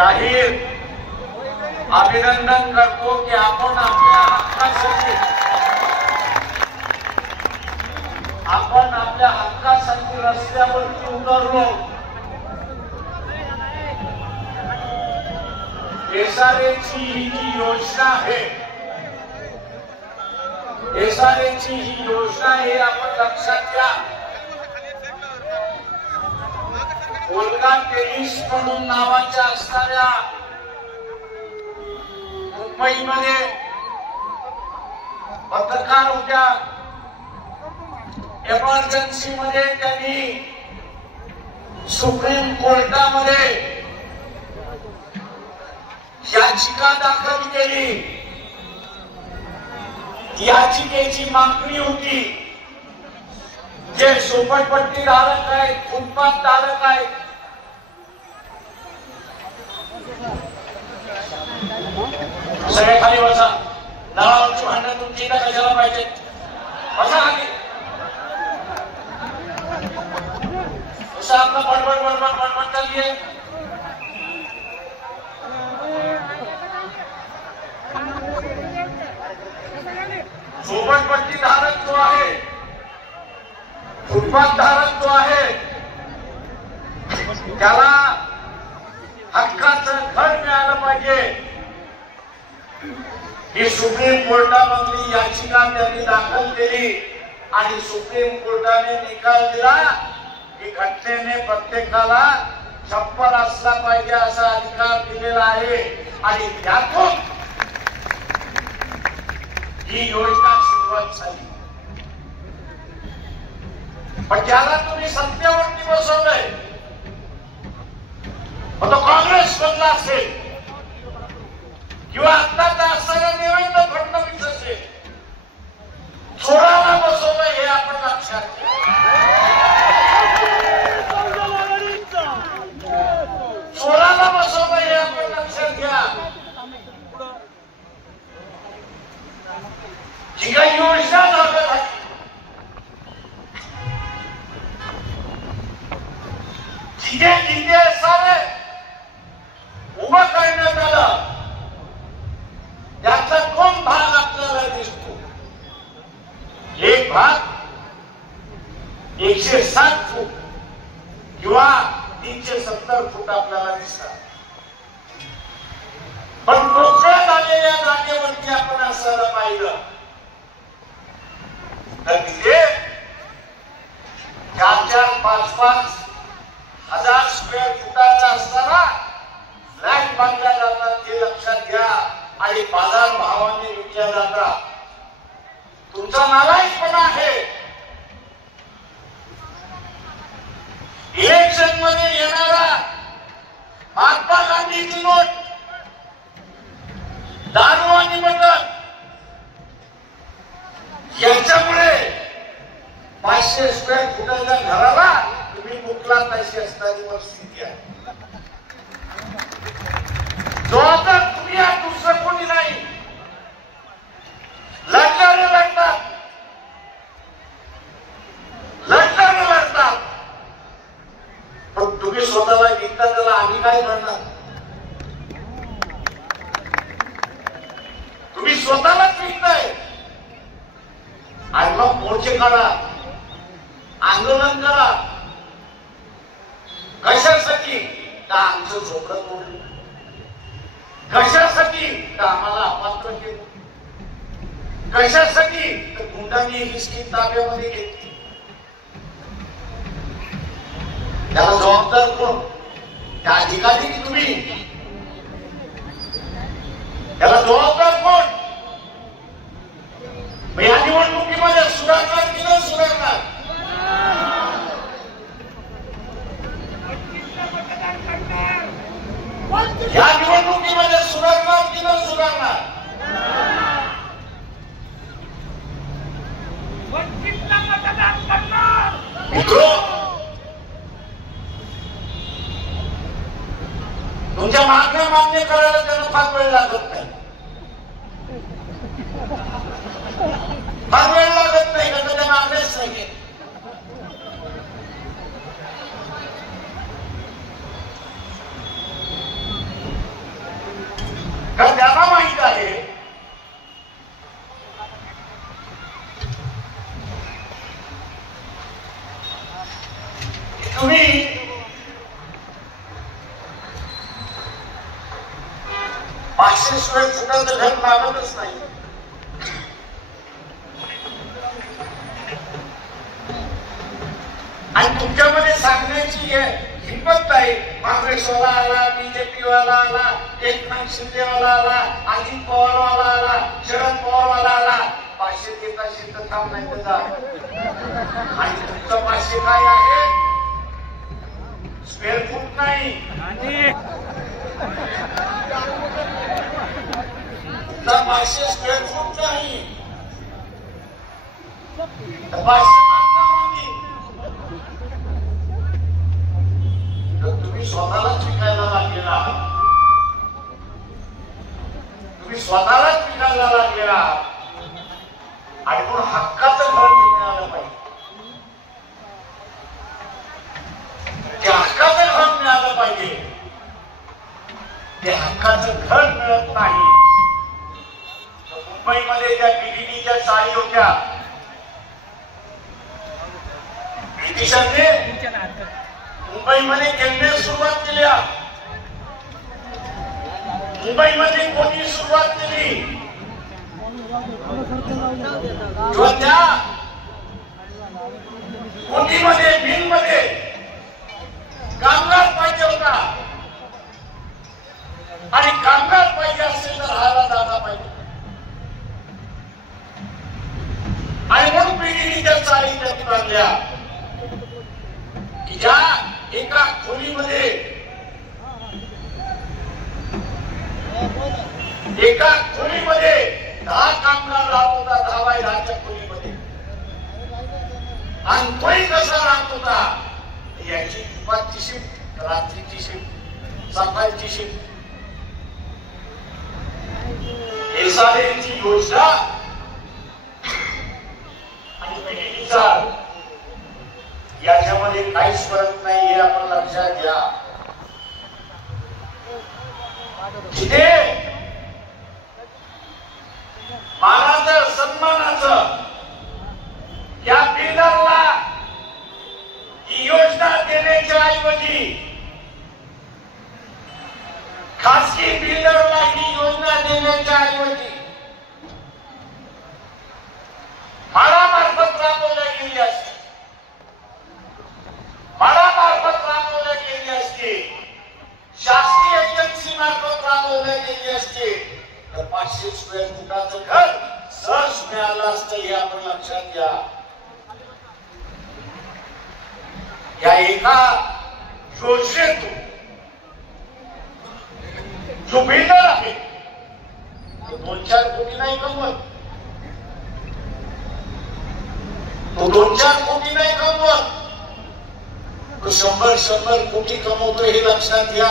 जाहीर अभिनंदन करतो की आपण आपल्या हक्कासाठी रस्त्यावरती उतरलो. एसआरएची ही जी योजना आहे, एसआरएची ही योजना हे आपण लक्षात घ्या. ओल्गा टेनिस म्हणून नावाच्या असणाऱ्या मुंबईमध्ये पत्रकार होत्या. एमर्जन्सी मध्ये त्यांनी सुप्रीम कोर्टामध्ये याचिका दाखल केली. याचिकेची मागणी होती जे झोपडपट्टी धारक आहेत, फुटपाथ धारक आहेत, सगळे खाली बसा. नळावरची भांडण तुमची इथं कशाला पाहिजे? बसा खाली. असं आपलं बडबड बडबड बडबड चालली आहे. झोपडपट्टी धारक जो आहे, फुटपाथ धारक जो आहे, त्याला हक्काचं घर मिळालं पाहिजे ही सुप्रीम कोर्टामधली याचिका त्यांनी दाखल केली आणि सुप्रीम कोर्टाने निकाल दिला की घटनेने प्रत्येकाला छप्पर असला पाहिजे असा अधिकार दिलेला आहे आणि त्यातून ही योजना सुरुवात झाली. पण ज्याला तुम्ही सत्तेवरती बसवलंय, मग तो काँग्रेस मधला असेल किंवा आत्ताचा असणारा देवेंद्र फडणवीस असेल, चोराला बसवलंय हे आपण लक्षात घ्या. चोराला बसवलंय हे आपण लक्षात घ्या. जी काही योजना लागत आहे जिथे जिथे सारे उभं करण्यात आलं त्याचा दोन भाग आपल्याला दिसतो. एक भाग 107 फूट किंवा 370 फूट आपल्याला दिसतात. पण मोकळ्यात आलेल्या जागेवरती आपण असं पाहिलं तर तिथे 4-4, 5-5 हजार स्क्वेअर फुटाचा असताना फ्लॅट बांधल्या जातात हे लक्षात घ्या आणि बाजार भावाने विकल्या जातात. तुमचा नालायकपणा आहे. इलेक्शन मध्ये येणारा महात्मा गांधीची नोट, दारू आणि मटण याच्यामुळे 500 स्क्वेअर फुटाच्या घराला तुम्ही मुकला पैसे असणारी परिस्थिती आहे. जो आता तुम्ही या दुसरं कोणी नाही, लढणारे लढतात, लढणारे लढतात. पण तुम्ही स्वतःला विकता त्याला आम्ही काय करणार? तुम्ही स्वतःलाच विकताय आणि मग मोर्चे काढा, आंदोलन करा. कशासाठी? का आमचं झोपडं तोडलं? कशासाठी? का आम्हाला अपात्र केलं? कशासाठी? तर गुंडांनी ही स्कीम ताब्यामध्ये घेतली. त्याला जबाबदार कोण? त्या अधिकारी की तुम्ही? त्याला जबाबदार कोण? या निवडणुकीमध्ये सुधारणार की न सुधारणार? या निवडणुकीमध्ये सुधारणार की न सुधारणार? मित्रो, तुमच्या मागण्या मान्य करायला त्यांना फार वेळ लागत नाही. फार वेळ लागत नाही का त्याच्या मागण्याच नाही. 500 स्क्वेअर फुटाचं घर मागतच नाही. आणि तुमच्यामध्ये सांगण्याची हिंमत नाही. काँग्रेसवाला आला, बीजेपी वाला आला, एकनाथ शिंदेवाला आला, अजित पवारवाला आला, शरद पवारवाला आला, 500 देताशी तर थांब नाही तर जा. आणि तुमचं 500 काय आहे? स्क्वेअर फूट नाही. तुमचा 500 स्क्वेअर फूट नाही. 500 तुम्ही स्वतःलाच विकायला लागलेला आहात. तुम्ही स्वतःलाच विकायला लागलेला आहात. आणि म्हणून हक्काचं घर मिळालं पाहिजे. ते हक्काचं घर मिळालं पाहिजे. ते हक्काचं घर मिळत नाही. मुंबईमध्ये ज्या बीडीडीच्या चाळी होत्या, ब्रिटिशांनी मुंबईमध्ये खेळण्यास सुरुवात केली. मुंबईमध्ये कोणी सुरुवात केली? त्या कोटीमध्ये मिलमध्ये कामगार पाहिजे होता. आणि कामगार पाहिजे असेल तर राहायला जागा पाहिजे. आणि म्हणून बीडीडीच्या चाळी त्यांनी बांधल्या की ज्या एका खोलीमध्ये एका खोलीमध्ये 10 कामगार राहत होता. 10 बाय 10च्या खोलीमध्ये. आणि तोही कसा राहत होता? याची दुपारची शिफ्ट, रात्रीची शिफ्ट, सकाळची शिफ्ट. एसआरएची योजना आणि बीडीडीचा याच्यामध्ये काहीच फरक नाही, हे आपण लक्षात घ्या. तिथे मानाचं सन्मानाचं या बिल्डरला ही योजना देण्याच्या ऐवजी, खासगी बिल्डरला ही योजना देण्याच्या ऐवजी मार्फत राबवल्या गेली असते. मार्फत राबवल्या गेली असते. शासकीय एजन्सी मार्फत राबवल्या गेली असते तर 500 स्क्वेअर फुटाचं घर सहज मिळालं असतं, हे आपण लक्षात घ्या. या एका योजनेतून जो बिल्डर आहे तो 2-4 कोटी नाही कमवत. तो 2-4 कोटी नाही कमवत. तो 100 कोटी कमवतो, हे लक्षात घ्या.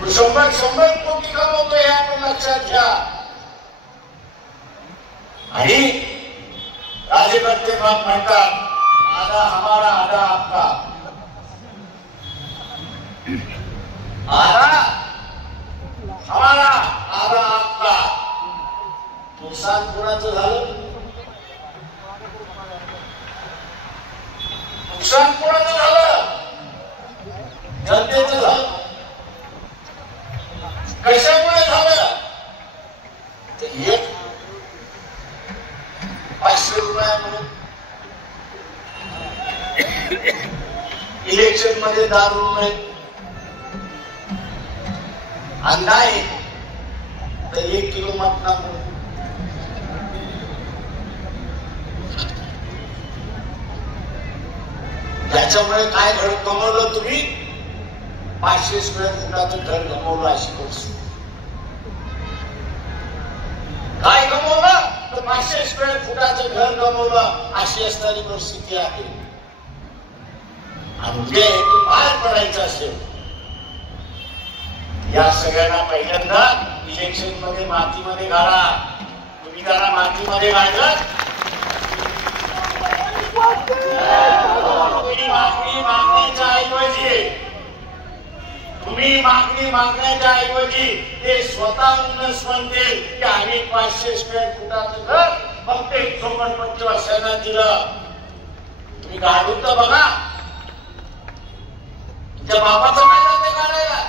तो 100 कोटी कमवतो, हे आपण लक्षात घ्या. आणि राज्यकर्ते म्हणतात आधा हमारा आधा आपका. आधा हमारा आधा आपका. नुकसान कोणाचं झालं? नुकसान कोणाचं झालं? जनतेचं झालं. कशामुळे झालं? एक 500 रुपया म्हणून इलेक्शन मध्ये दारू नाही आणि नाही तर 1 किलो मटणा म्हणून. त्याच्यामुळे काय घर कमवलं तुम्ही? 500 स्क्वेअर फुटाचं घर गमवलं. अशी परिस्थिती. काय गमवलं? तर 500 स्क्वेअर फुटाचं घर गमवलं. अशी असणारी परिस्थिती आहे. आणि जे बाहेर पडायचं असेल, या सगळ्यांना पहिल्यांदा इलेक्शन मध्ये मातीमध्ये घाला. तुम्ही त्याला मातीमध्ये घाललं, तुम्ही मागणी मागण्याच्या ऐवजी ते स्वतःहूनच म्हणते की आम्ही 500 स्क्वेअर फुटाचं घर फक्त 150 वर्षांना दिलं. तुम्ही काढून तर बघा. तुमच्या बापाचं काय जाते काढायला?